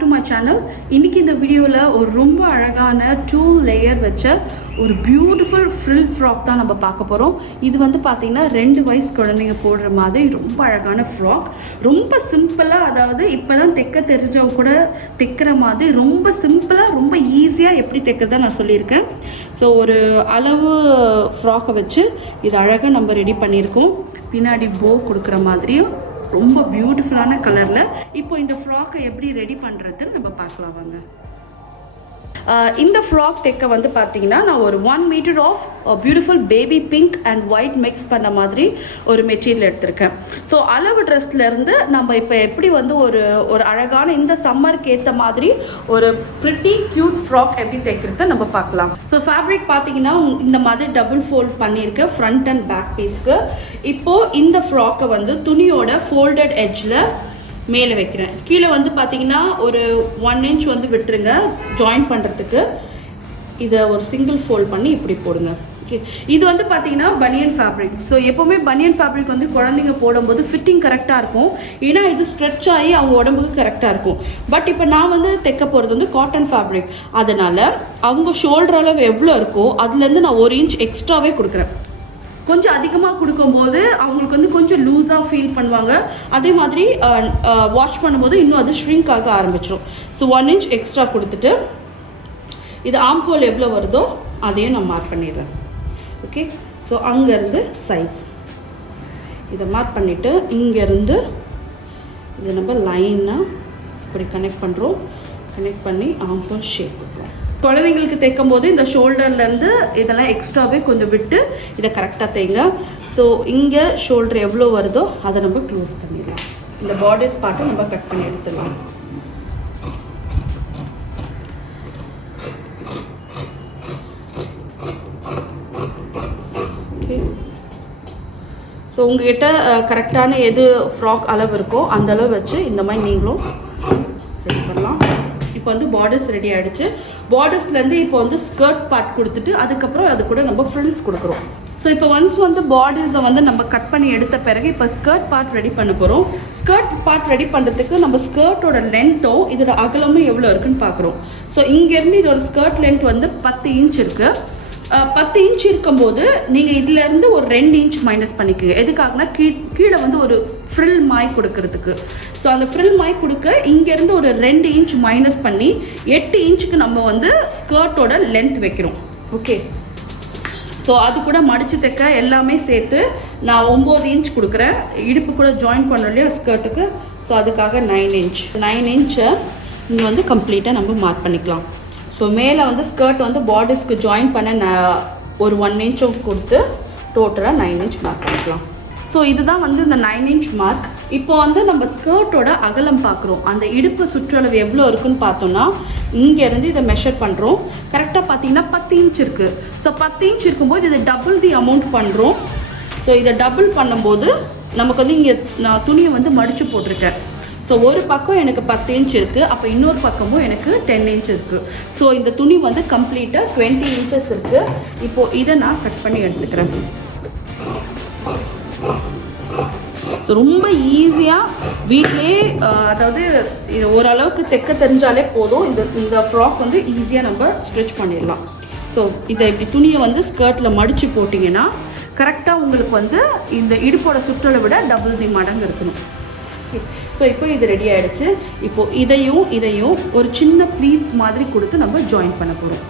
Back to my channel. இன்றைக்கி இந்த வீடியோவில் ஒரு ரொம்ப அழகான 2 லேயர் வச்ச ஒரு பியூட்டிஃபுல் ஃப்ரில் ஃப்ராக் தான் நம்ம பார்க்க போகிறோம். இது வந்து பார்த்திங்கன்னா 2 வயசு குழந்தைங்க போடுற மாதிரி ரொம்ப அழகான ஃப்ராக். ரொம்ப சிம்பிளாக, அதாவது இப்போ தான் தைக்க தெரிஞ்சவங்க கூட தைக்கிற மாதிரி ரொம்ப சிம்பிளாக ரொம்ப ஈஸியாக எப்படி தைக்கிறதா நான் சொல்லியிருக்கேன். ஸோ ஒரு அளவு ஃப்ராக்கை வச்சு இது அழகாக நம்ம ரெடி பண்ணியிருக்கோம். பின்னாடி போ கொடுக்குற மாதிரியும் ரொம்ப பியூட்டிஃபுல்லான கலரில். இப்போ இந்த ஃப்ராக்கை எப்படி ரெடி பண்ணுறதுன்னு நம்ம பார்க்கலாம் வாங்க. இந்த ஃப்ராக் தைக்க வந்து பார்த்தீங்கன்னா நான் ஒரு 1 metre of beautiful baby pink and white mix பண்ண மாதிரி ஒரு மெட்டீரியல் எடுத்திருக்கேன். ஸோ அளவு ட்ரெஸ்லேருந்து நம்ம இப்போ எப்படி வந்து ஒரு அழகான இந்த சம்மருக்கு ஏற்ற மாதிரி ஒரு ப்ரிட்டி க்யூட் ஃப்ராக் எப்படி தைக்கிறத நம்ம பார்க்கலாம். ஸோ ஃபேப்ரிக் பார்த்தீங்கன்னா இந்த மாதிரி டபுள் ஃபோல்ட் பண்ணியிருக்கேன் ஃப்ரண்ட் அண்ட் பேக் பீஸ்க்கு. இப்போது இந்த ஃப்ராக்கை வந்து துணியோட ஃபோல்டட் எட்ஜில் மேலே வைக்கிறேன். கீழே வந்து பார்த்தீங்கன்னா ஒரு 1 இன்ச் வந்து விட்டுருங்க ஜாயின் பண்ணுறதுக்கு. இதை ஒரு சிங்கிள் ஃபோல்ட் பண்ணி இப்படி போடுங்க. ஓகே, இது வந்து பார்த்தீங்கன்னா பனியன் ஃபேப்ரிக். ஸோ எப்போவுமே பனியன் ஃபேப்ரிக் வந்து குழந்தைங்க போடும்போது ஃபிட்டிங் கரெக்டாக இருக்கும், ஏன்னா இது ஸ்ட்ரெச் ஆகி அவங்க உடம்புக்கு கரெக்டாக இருக்கும். பட் இப்போ நான் வந்து தைக்க போகிறது வந்து காட்டன் ஃபேப்ரிக், அதனால் அவங்க ஷோல்டர் அளவு எவ்வளோ இருக்கோ அதுலேருந்து நான் 1 இன்ச் எக்ஸ்ட்ராவே கொடுக்குறேன். கொஞ்சம் அதிகமாக கொடுக்கும்போது அவங்களுக்கு வந்து கொஞ்சம் லூஸாக ஃபீல் பண்ணுவாங்க. அதே மாதிரி வாஷ் பண்ணும்போது இன்னும் அது ஷ்ரிங்க் ஆக ஆரம்பிச்சிடும். ஸோ 1 இன்ச் எக்ஸ்ட்ரா கொடுத்துட்டு இது ஆம் ஹோல் எவ்வளோ வருதோ அதையும் நான் மார்க் பண்ணிடுறேன். ஓகே, ஸோ அங்கேருந்து சைட்ஸ் இதை மார்க் பண்ணிவிட்டு இங்கேருந்து இதை நம்ம லைனாக இப்படி கனெக்ட் பண்ணுறோம். கனெக்ட் பண்ணி ஆம் ஹோல் ஷேப் கொடுக்குறோம். குழந்தைங்களுக்கு தைக்கும் போது இந்த ஷோல்டர்லேருந்து இதெல்லாம் எக்ஸ்ட்ராவே கொஞ்சம் விட்டு இதை கரெக்டாக தைங்க. ஸோ இங்கே ஷோல்டர் எவ்வளோ வருதோ அதை நம்ம க்ளோஸ் பண்ணிடலாம். இந்த பாடிஸ் பார்ட்டை நம்ம கட் பண்ணி எடுத்துடலாம். ஓகே, ஸோ உங்ககிட்ட கரெக்டான எது ஃப்ராக் அளவு இருக்கோ அந்த அளவு வச்சு இந்த மாதிரி நீங்களும் ரெடி பண்ணலாம். இப்போ வந்து பார்டர்ஸ் ரெடி ஆகிடுச்சு. பார்டர்ஸ்லேருந்து இப்போ வந்து ஸ்கர்ட் பார்ட் கொடுத்துட்டு அதுக்கப்புறம் அது கூட நம்ம ஃப்ரில்ஸ் கொடுக்குறோம். ஸோ இப்போ ஒன்ஸ் வந்து பார்டர்ஸை வந்து நம்ம கட் பண்ணி எடுத்த பிறகு இப்போ ஸ்கர்ட் பார்ட் ரெடி பண்ண போகிறோம். ஸ்கர்ட் பார்ட் ரெடி பண்ணுறதுக்கு நம்ம ஸ்கர்ட்டோட லென்த்தும் இதோட அகலமும் எவ்வளோ இருக்குன்னு பார்க்குறோம். ஸோ இங்கேருந்து இதோட ஸ்கர்ட் லென்த் வந்து 10 இன்ச் இருக்குது. 10 இன்ச் இருக்கும்போது நீங்கள் இதிலேருந்து ஒரு 2 இன்ச் மைனஸ் பண்ணிக்கோங்க. எதுக்காகனா கீழே வந்து ஒரு ஃப்ரில் மாய் கொடுக்கறதுக்கு. ஸோ அந்த ஃப்ரில் மாய் கொடுக்க இங்கேருந்து ஒரு 2 இன்ச் மைனஸ் பண்ணி 8 இன்ச்சுக்கு நம்ம வந்து ஸ்கர்ட்டோட லென்த் வைக்கிறோம். ஓகே, ஸோ அது கூட மடித்து தைக்க எல்லாமே சேர்த்து நான் 9 இன்ச் கொடுக்குறேன். இடுப்பு கூட ஜாயின் பண்ணோம் இல்லையா ஸ்கர்ட்டுக்கு, ஸோ அதுக்காக 9 இன்ச்சை இங்கே வந்து கம்ப்ளீட்டாக நம்ம மார்க் பண்ணிக்கலாம். ஸோ மேலே வந்து ஸ்கர்ட் வந்து பார்டர்ஸ்க்கு ஜாயின் பண்ண ஒரு 1 இன்ச்சும் கொடுத்து டோட்டலாக 9 இன்ச் மார்க் பண்ணிக்கலாம். ஸோ இதுதான் வந்து இந்த 9 இன்ச் மார்க். இப்போ வந்து நம்ம ஸ்கர்ட்டோட அகலம் பார்க்குறோம். அந்த இடுப்பு சுற்றளவு எவ்வளோ இருக்குன்னு பார்த்தோம்னா இங்கேருந்து இதை மெஷர் பண்ணுறோம். கரெக்டாக பார்த்தீங்கன்னா 10 இன்ச் இருக்குது. ஸோ 10 இன்ச் இருக்கும்போது இதை டபுள் தி அமௌண்ட் பண்ணுறோம். ஸோ இதை டபுள் பண்ணும்போது நமக்கு வந்து இங்கே நான் துணியை வந்து மடித்து போட்டிருக்கேன். ஸோ ஒரு பக்கம் எனக்கு 10 இன்ச் இருக்குது, அப்போ இன்னொரு பக்கமும் எனக்கு 10 இன்ச் இருக்குது. ஸோ இந்த துணி வந்து கம்ப்ளீட்டாக 20 இன்ச்சஸ் இருக்குது. இப்போது இதை நான் கட் பண்ணி எடுத்துக்கிறேன். ஸோ ரொம்ப ஈஸியாக வீட்டிலே, அதாவது இது ஓரளவுக்கு தைக்க தெரிஞ்சாலே போதும். இந்த ஃப்ராக் வந்து ஈஸியாக நம்ம ஸ்ட்ரிச் பண்ணிடலாம். ஸோ இதை இப்படி துணியை வந்து ஸ்கர்ட்டில் மடித்து போட்டிங்கன்னா கரெக்டாக உங்களுக்கு வந்து இந்த இடுப்போட சுற்றலை விட டபுள் தி மடங்கு இருக்கணும். ஸோ இப்போ இது ரெடி ஆகிடுச்சு. இப்போது இதையும் ஒரு சின்ன ப்ளீட்ஸ் மாதிரி கொடுத்து நம்ம ஜாயின் பண்ண போகிறோம்.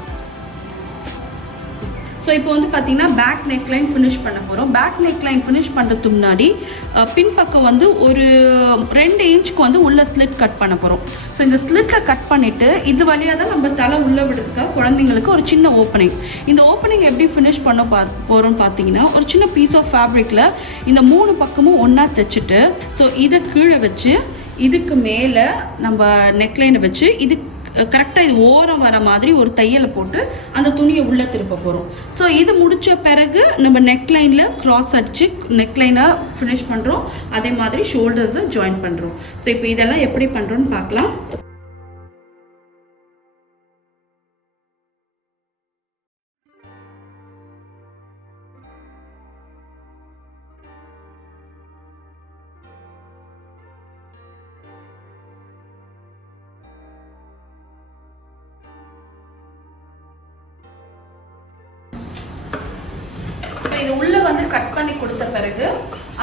ஸோ இப்போ வந்து பார்த்திங்கன்னா பேக் நெக்லைன் ஃபினிஷ் பண்ண போகிறோம். பேக் நெக்லைன் ஃபினிஷ் பண்ணுறதுக்கு முன்னாடி பின்பக்கம் வந்து ஒரு 2 இன்ச்சுக்கு வந்து உள்ள ஸ்லிட் கட் பண்ண போகிறோம். ஸோ இந்த ஸ்லிட்டை கட் பண்ணிவிட்டு இது வழியாக தான் நம்ம தலை உள்ளே விடுறதுக்காக குழந்தைங்களுக்கு ஒரு சின்ன ஓப்பனிங். இந்த ஓப்பனிங் எப்படி ஃபினிஷ் பண்ண போகிறோம்னு பார்த்தீங்கன்னா ஒரு சின்ன பீஸ் ஆஃப் ஃபேப்ரிக்கில் இந்த 3 பக்கமும் ஒன்றா தைச்சிட்டு ஸோ இதை கீழே வச்சு இதுக்கு மேலே நம்ம நெக்லைனை வச்சு இது கரெக்டாக இது ஓரம் வர மாதிரி ஒரு தையலை போட்டு அந்த துணியை உள்ளே திருப்ப போகிறோம். ஸோ இது முடித்த பிறகு நம்ம நெக்லைனில் க்ராஸ் அடித்து நெக்லைனை ஃபினிஷ் பண்ணுறோம். அதே மாதிரி ஷோல்டர்ஸை ஜாயின் பண்ணுறோம். ஸோ இப்போ இதெல்லாம் எப்படி பண்ணுறோன்னு பார்க்கலாம். இது உள்ளே வந்து கட் பண்ணி கொடுத்த பிறகு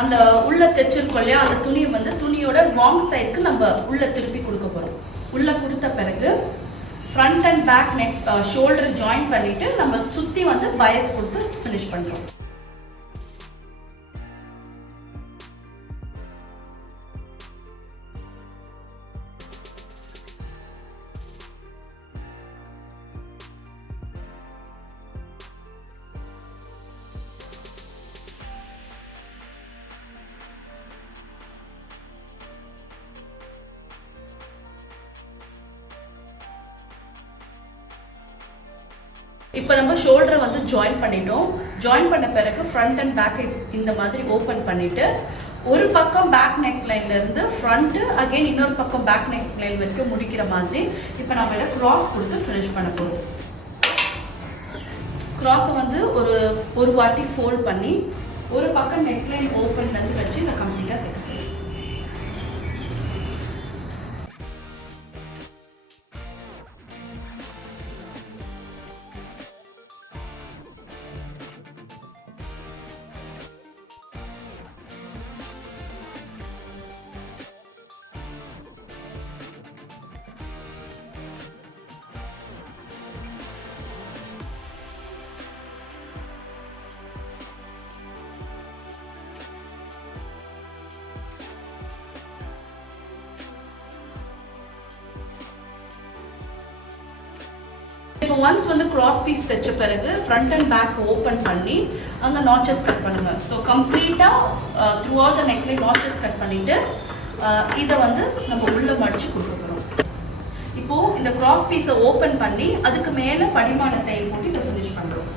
அந்த உள்ளே தைச்சிருக்கோம் இல்லையா, அந்த துணியை வந்து துணியோட ராங் சைடுக்கு நம்ம உள்ளே திருப்பி கொடுக்க போகிறோம். உள்ளே கொடுத்த பிறகு front and back neck shoulder join பண்ணிவிட்டு நம்ம சுற்றி வந்து பயஸ் கொடுத்து ஃபினிஷ் பண்ணுறோம். இப்போ நம்ம ஷோல்டரை வந்து ஜாயின் பண்ணிட்டோம். ஜாயின் பண்ண பிறகு ஃப்ரண்ட் அண்ட் பேக்கை இந்த மாதிரி ஓப்பன் பண்ணிவிட்டு ஒரு பக்கம் பேக் நெக் லைன்லேருந்து ஃப்ரண்ட்டு அகெயின் இன்னொரு பக்கம் பேக் நெக் லைன் வரைக்கும் முடிக்கிற மாதிரி இப்போ நம்ம இதை க்ராஸ் கொடுத்து ஃபினிஷ் பண்ண போகிறோம். க்ராஸை வந்து ஒரு வாட்டி ஃபோல்ட் பண்ணி ஒரு பக்கம் நெக் லைன் ஓப்பன்லேருந்து வச்சு இதை கம்ப்ளீட்டாக தைக்க. இப்போ ஒன்ஸ் வந்து கிராஸ் பீஸ் தைச்ச பிறகு ஃப்ரண்ட் அண்ட் பேக் ஓப்பன் பண்ணி அங்கே நாச்சஸ் கட் பண்ணுங்க. ஸோ கம்ப்ளீட்டாக through out the neckline notches cut பண்ணிவிட்டு இதை வந்து நம்ம உள்ளே மடித்து கொடுக்க போகிறோம். இப்போது இந்த கிராஸ் பீஸை ஓப்பன் பண்ணி அதுக்கு மேலே படிமானத்தை போட்டு இதை ஃபினிஷ் பண்ணுறோம்.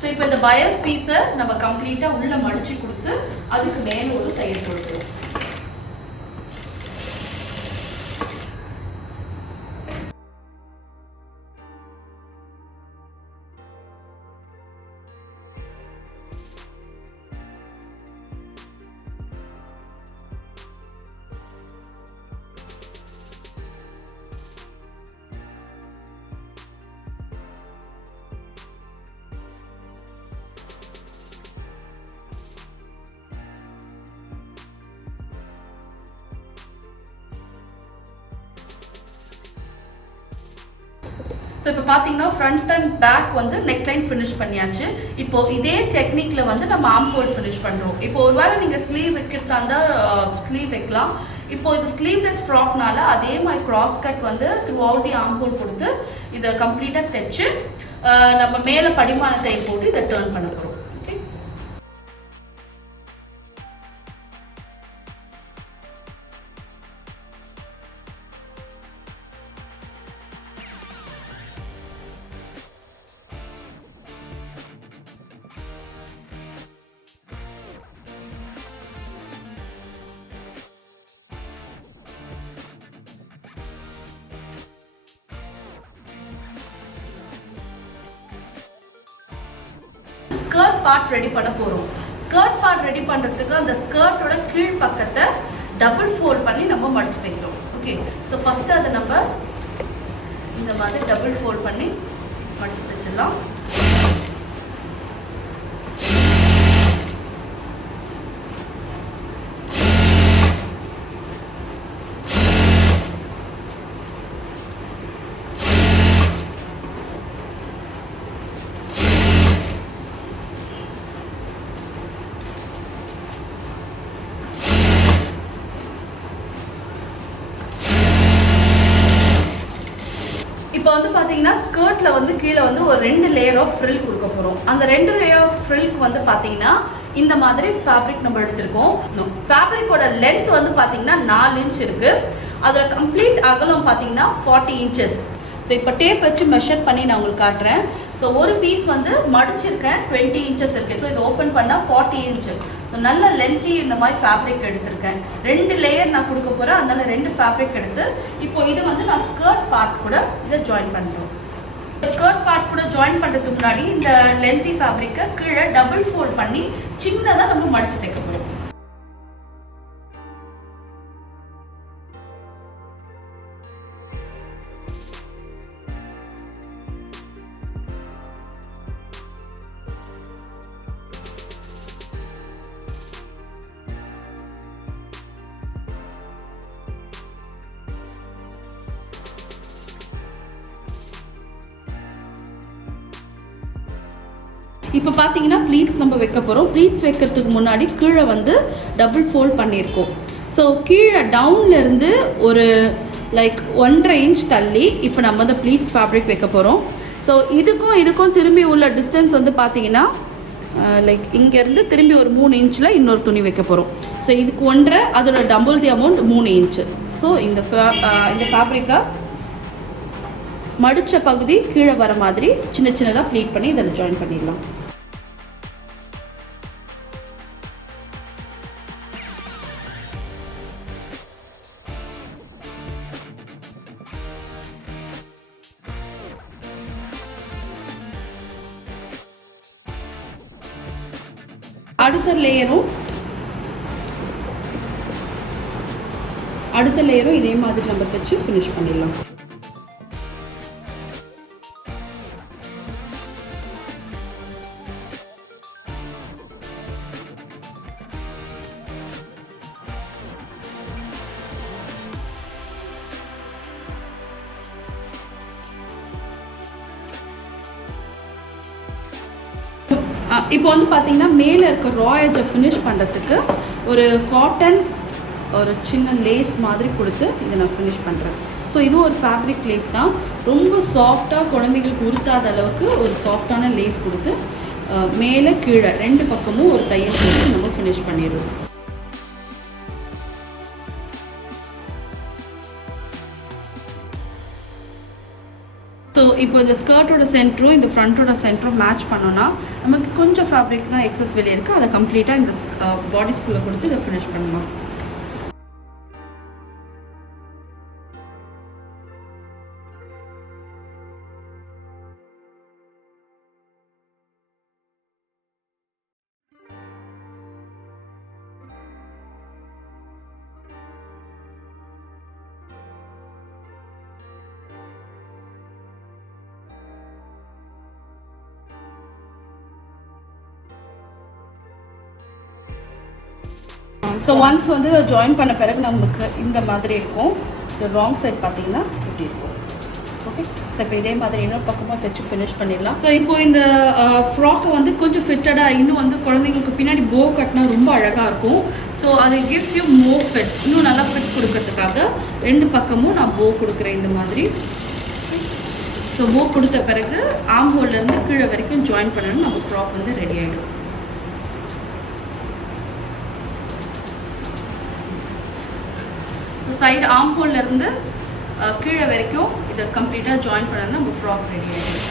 ஸோ இப்போ இந்த பயஸ் பீஸை நம்ம கம்ப்ளீட்டாக உள்ளே மடித்து கொடுத்து அதுக்கு மேலே ஒரு தையல் கொடுக்குறோம். ஸோ இப்போ பார்த்தீங்கன்னா ஃப்ரண்ட் அண்ட் பேக் வந்து நெக்லைன் ஃபினிஷ் பண்ணியாச்சு. இப்போ இதே டெக்னிக்கில் வந்து நம்ம ஆம் ஹோல் ஃபினிஷ் பண்ணுறோம். இப்போ ஒருவேளை நீங்கள் ஸ்லீவ் வைக்கிறதா இருந்தால் ஸ்லீவ் வைக்கலாம். இப்போ இது ஸ்லீவ்லெஸ் ஃப்ராக்னால அதே மாதிரி கிராஸ் கட் வந்து த்ரூ அவுட் தி ஆம் ஹோல் கொடுத்து இதை கம்ப்ளீட்டாக தைச்சு நம்ம மேலே படிமானத்தை போட்டு இதை டர்ன் பண்ண போகிறோம். ஸ்கர்ட் பார்ட் ரெடி பண்ண போகிறோம். ஸ்கர்ட் பார்ட் ரெடி பண்ணுறதுக்கு அந்த ஸ்கர்ட்டோட கீழ் பக்கத்தை டபுள் ஃபோல்ட் பண்ணி நம்ம மடிச்சு தைக்கிறோம். ஓகே, ஸோ ஃபஸ்ட்டு அதை நம்ம இந்த மாதிரி டபுள் ஃபோல்ட் பண்ணி மடிச்சு தைச்சிடலாம். இப்போ வந்து பார்த்தீங்கன்னா ஸ்கர்ட்டில் வந்து கீழே வந்து ஒரு 2 லேயர் ஆஃப் ஃப்ரில் கொடுக்க போகிறோம். அந்த 2 லேயர் ஆஃப் ஃப்ரில்க்கு வந்து பார்த்தீங்கன்னா இந்த மாதிரி ஃபேப்ரிக் நம்ம எடுத்திருக்கோம். ஃபேப்ரிக்கோட லென்த் வந்து பார்த்தீங்கன்னா 4 இன்ச் இருக்குது. அதோட கம்ப்ளீட் அகலம் பார்த்தீங்கன்னா 40 இன்ச்சஸ். ஸோ இப்போ டேப் வச்சு மெஷர் பண்ணி நான் உங்களுக்கு காட்டுறேன். ஸோ ஒரு பீஸ் வந்து மடிச்சிருக்கேன் 20 inches இருக்குது. ஸோ இது ஓப்பன் பண்ணால் 40 inch. ஸோ நல்ல லென்த்தி இந்த மாதிரி ஃபேப்ரிக் எடுத்திருக்கேன். 2 லேயர் நான் கொடுக்க போகிறேன். அதனால 2 ஃபேப்ரிக் எடுத்து இப்போ இது வந்து நான் ஸ்கர்ட் பார்ட் கூட இதை ஜாயின் பண்ணுறோம். ஸ்கர்ட் பார்ட் கூட ஜாயின் பண்ணுறதுக்கு முன்னாடி இந்த லென்த்தி ஃபேப்ரிக்கை கீழே டபுள் ஃபோல்ட் பண்ணி சின்னதாக நம்ம மடித்து தைக்க போகிறோம். இப்போ பார்த்தீங்கன்னா ப்ளீட்ஸ் நம்ம வைக்க போகிறோம். ப்ளீட்ஸ் வைக்கிறதுக்கு முன்னாடி கீழே வந்து டபுள் ஃபோல்ட் பண்ணியிருக்கோம். ஸோ கீழே டவுன்லேருந்து ஒரு லைக் 1.5 inch தள்ளி இப்போ நம்ம அந்த ப்ளீட் ஃபேப்ரிக் வைக்க போகிறோம். ஸோ இதுக்கும் திரும்பி உள்ள டிஸ்டன்ஸ் வந்து பார்த்தீங்கன்னா லைக் இங்கேருந்து திரும்பி ஒரு 3 inchல இன்னொரு துணி வைக்க போகிறோம். ஸோ இதுக்கு 1.5, அதோட double the amount 3 inch. So இந்த ஃபேப்ரிக்கை மடித்த பகுதி கீழே வர மாதிரி சின்ன சின்னதாக ப்ளீட் பண்ணி இதில் ஜாயின் பண்ணிடலாம். அடுத்த லேயரும் இதே மாதிரி நம்ம தைச்சு ஃபினிஷ் பண்ணிடலாம். இப்போ வந்து பார்த்தீங்கன்னா மேலே இருக்க ரா எட்ஜை ஃபினிஷ் பண்ணுறதுக்கு ஒரு காட்டன் ஒரு சின்ன லேஸ் மாதிரி கொடுத்து இதை நான் ஃபினிஷ் பண்ணுறேன். ஸோ இதுவும் ஒரு ஃபேப்ரிக் லேஸ் தான். ரொம்ப சாஃப்டாக குழந்தைங்களுக்கு உறுத்தாத அளவுக்கு ஒரு சாஃப்டான லேஸ் கொடுத்து மேலே கீழே 2 பக்கமும் ஒரு தையல் கொடுத்து நம்ம ஃபினிஷ் பண்ணிடுவோம். ஸோ இப்போ இந்த ஸ்கர்ட்டோட சென்டரும் இந்த ஃப்ரண்ட்டோட சென்டரும் மேட்ச் பண்ணோன்னா நமக்கு கொஞ்சம் ஃபேப்ரிக் தான் எக்ஸஸ் வெளியே இருக்குது. அதை கம்ப்ளீட்டாக இந்த பாடி ஸ்கூலில் கொடுத்து இதை ஃபினிஷ் பண்ணலாம். ஸோ ஒன்ஸ் வந்து ஜாயின் பண்ண பிறகு நமக்கு இந்த மாதிரி இருக்கும். இந்த ராங் சைட் பார்த்தீங்கன்னா இப்படி இருக்கும். ஓகே, ஸோ இப்போ இதே மாதிரி இன்னொரு பக்கமாக தைச்சு ஃபினிஷ் பண்ணிடலாம். ஸோ இப்போது இந்த ஃப்ராக்கை வந்து கொஞ்சம் ஃபிட்டடாக இன்னும் வந்து குழந்தைங்களுக்கு பின்னாடி போ கட்டினா ரொம்ப அழகாக இருக்கும். ஸோ அது கிவ்ஸ் யூ மோர் ஃபிட், இன்னும் நல்லா ஃபிட் கொடுக்கறதுக்காக 2 பக்கமும் நான் போ கொடுக்குறேன் இந்த மாதிரி. ஸோ போ கொடுத்த பிறகு ஆம்ஹோல்லேருந்து கீழே வரைக்கும் ஜாயின் பண்ணணும். நம்ம ஃப்ராக் வந்து ரெடி ஆகிடும். ஸோ சைடு ஆம்ஹோல்லேருந்து கீழே வரைக்கும் இதை கம்ப்ளீட்டாக ஜாயின் பண்ணால் நம்ம ஃப்ராக் ரெடி ஆகிடும்.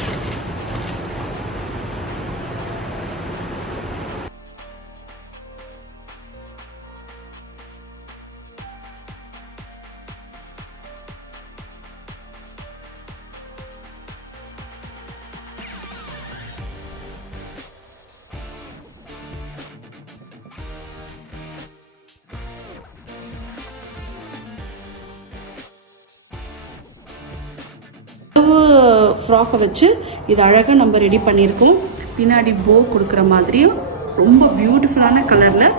ஃப்ராக்கை வச்சு இது அழகாக நம்ம ரெடி பண்ணியிருக்கோம். பின்னாடி போ கொடுக்குற மாதிரியும் ரொம்ப பியூட்டிஃபுல்லான கலரில்